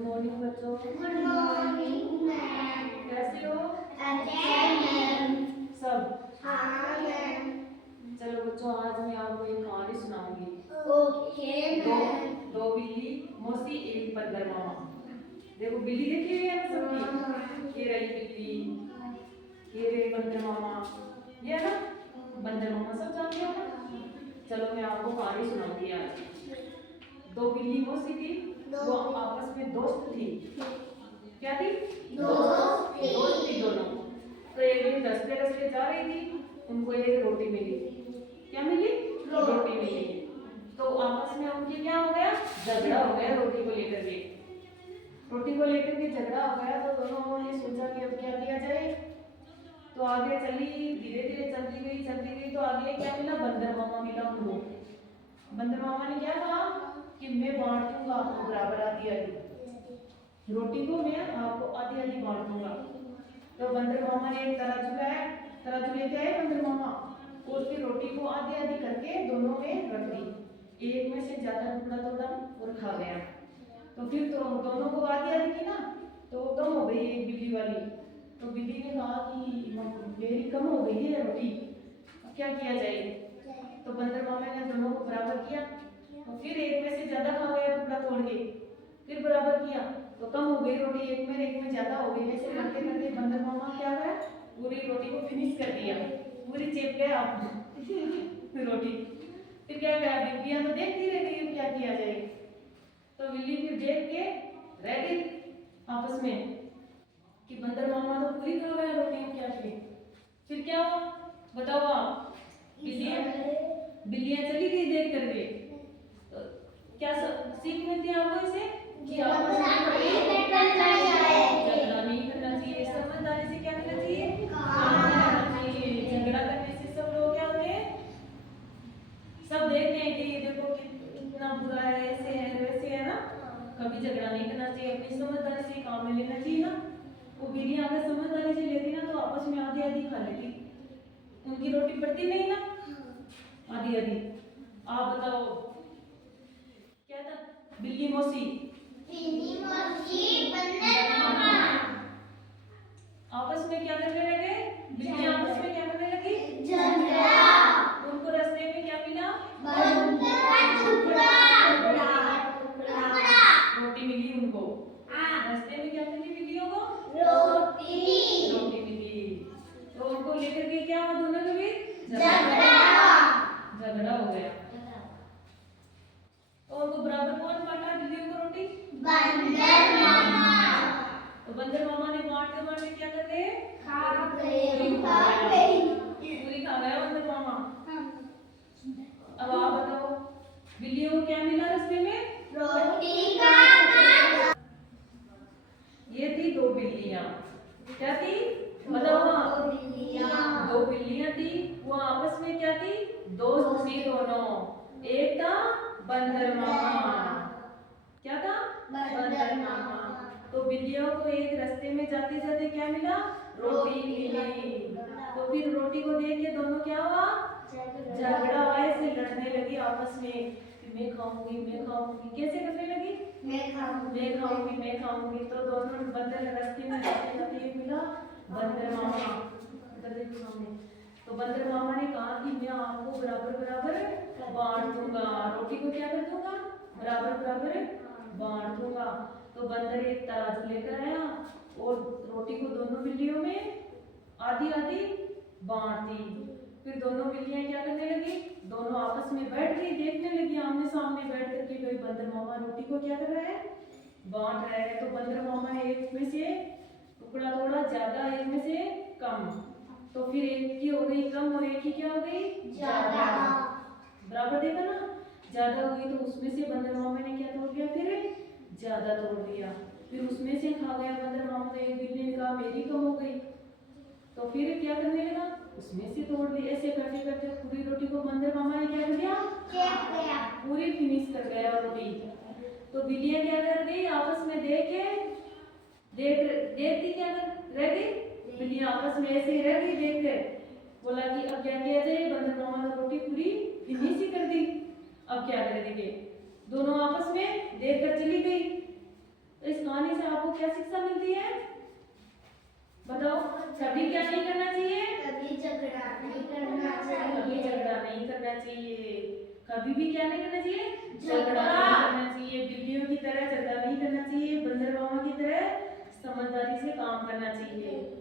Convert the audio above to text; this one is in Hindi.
मॉर्निंग बच्चों। Good morning ma'am. कैसे हो अच्छा मैम। सब? हाँ मैम। चलो बच्चों, आज मैं आपको एक कहानी सुनाऊंगी। Okay ma'am. दो बिल्ली मौसी एक बंदर मामा। देखो बिल्ली देखी हुई है ना सबकी। ये रही बिल्ली, ये रही बंदर मामा, ये है ना बंदर मामा, सब जानते हो ना। चलो मैं आपको कहानी सुनाऊंगी आज। दो बिल्ली मौसी थी, वो आपस में दोस्त थी। क्या थी? दोस्त थी दोनों। तो एक दिन रास्ते रास्ते जा रही थी, उनको एक रोटी मिली। क्या मिली? रोटी मिली। तो आपस में उनके क्या हो गया? झगड़ा हो गया रोटी को लेकर के। रोटी को लेकर के झगड़ा हो गया तो दोनों ने सोचा कि अब क्या किया जाए। तो आगे चली, धीरे धीरे चलती गई तो आगे क्या मिला? बंदर मामा मिला उनको। बंदर मामा ने क्या कहा कि मैं बांट दूंगा आपको बराबर, आधी आधी रोटी को मैं आपको आधी आधी बांट दूंगा। तो बंदर मामा ने एक तराजू लाया, तराजू लेके आए बंदर मामा, और फिर रोटी को आधी आधी करके दोनों में रख दी। एक में से ज्यादा टुकड़ा तोड़ा और खा गया। तो फिर तो दोनों को आधी आधी की ना, तो कम हो गई एक बिल्ली वाली। तो बिल्ली ने कहा कि मेरी कम हो गई है रोटी, अब क्या किया जाए। तो बंदर मामा ने दोनों को बराबर किया। तो फिर एक में से ज्यादा खा गया टुकड़ा तोड़ के, फिर बराबर किया तो कम हो गई रोटी, एक में ज्यादा हो गई। ऐसे करते करते बंदर मामा क्या है, पूरी रोटी को फिनिश कर दिया, पूरी चेप गया रोटी। फिर क्या गया, बिल्लियां तो देखती रह गई क्या किया जाए। तो बिल्ली फिर देख के रह गई आपस में कि बंदर मामा तो पूरी खा गया रोटी, क्या किए। फिर क्या हुआ बताओ आप? बिल्लियां चली गई देख करके। तो क्या सीख मिलती है आपको इसे कि आपस में झगड़ा नहीं करना चाहिए, समझदारी से क्या करना चाहिए, काम करना चाहिए। झगड़ा करने से सब लोग क्या होते हैं, सब देखते हैं कि ये देखो कितना बुरा है, ऐसे है वैसे है ना। कभी झगड़ा नहीं करना चाहिए, अपनी समझदारी से काम में लेना चाहिए ना। वो बिल्लियां अगर समझदारी से लेती ना तो आपस में आधी आधी खा लेती, उनकी रोटी पड़ती नहीं ना आधी आधी। आप बताओ क्या था? बिल्ली मौसी बंदर मामा आपस में क्या करने लगे? बिल्लियां आपस में क्या करने लगी? उनको रास्ते में क्या मिला? रोटी मिली उनको। रास्ते में क्या मिली बिल्लियों को? रोटी मिली। तो उनको लेकर के क्या हुआ दोनों के बीच? झगड़ा हो गया। तो उनको बराबर कौन बांटा बिल्लियों को रोटी? तो बंदर मामा ने बांटते बांटते क्या कर रहे? पूरी खा गया बंदर मामा। अब आप बताओ बिल्लियों को क्या मिला रास्ते में? ये थी दो बिल्लियां। क्या थी बताओ? दो बिल्लियां थी, वो आपस में क्या थी? दोस्त थी दोनों। एक था बंदर मामा। क्या था? बंदर मामा। तो बिल्लियों को एक रास्ते में जाते जाते क्या मिला? रोटी मिली। तो फिर रोटी को देख के दोनों क्या हुआ? झगड़ा हुआ, ऐसे लड़ने लगी आपस में, मैं खाऊंगी। कैसे करने लगी? मैं खाऊंगी। तो दोनों बंदर रास्ते में जाते जाते ये मिला बंदर मामा, इधर देखो सामने। तो बंदर मामा ने कहा कि मैं आपको बराबर बराबर बांट दूंगा, रोटी को क्या कर दूंगा? बराबर बराबर बांट दूंगा। तो बंदर एक तराजू लेकर आया और रोटी को दोनों बिल्लियों में आधी आधी बांट दी। फिर दोनों बिल्लियां क्या करने लगी? दोनों आपस में बैठ गई, देखने लगी आमने सामने बैठ करके, भाई बंदर मामा रोटी को क्या कर रहा है? बांट रहा है। तो बंदर मामा ने एक में से टुकड़ा तोड़ा ज्यादा, एक में से कम। तो फिर एक की हो गई कम और एक की क्या हो गई? ज्यादा। बराबर देखा ना, ज्यादा हो गई तो उसमें से बंदर मामा ने क्या तोड़ दिया? फिर ज्यादा तोड़ दिया। फिर उसमें से खा गया बंदर मामा। एक बिल्ली ने कहा मेरी कम हो गई, तो फिर क्या करने लगा? उसमें से तोड़ दी। ऐसे करते करते पूरी रोटी को बंदर मामा ने क्या कर दिया? पूरी फिनिश कर गया रोटी। तो बिल्लियां क्या कर गई आपस में देखती क्या कर रह गई? बिल्लियां आपस में ऐसे ही रह गई देखते। बोला कि अब क्या किया जाए, बंदर मामा ने रोटी पूरी फिनिश ही कर दी, अब क्या करेंगे। दोनों आपस में देख कर चली गई। तो इस कहानी को क्या शिक्षा मिलती है? बताओ। कभी क्या नहीं करना चाहिए? कभी झगड़ा नहीं करना कभी चाहिए। झगड़ा नहीं करना चाहिए। कभी भी क्या नहीं करना चाहिए? झगड़ा। नहीं करना चाहिए। बिल्लियों की तरह झगड़ा नहीं करना चाहिए। बंदर मामा की तरह समझदारी से काम करना चाहिए।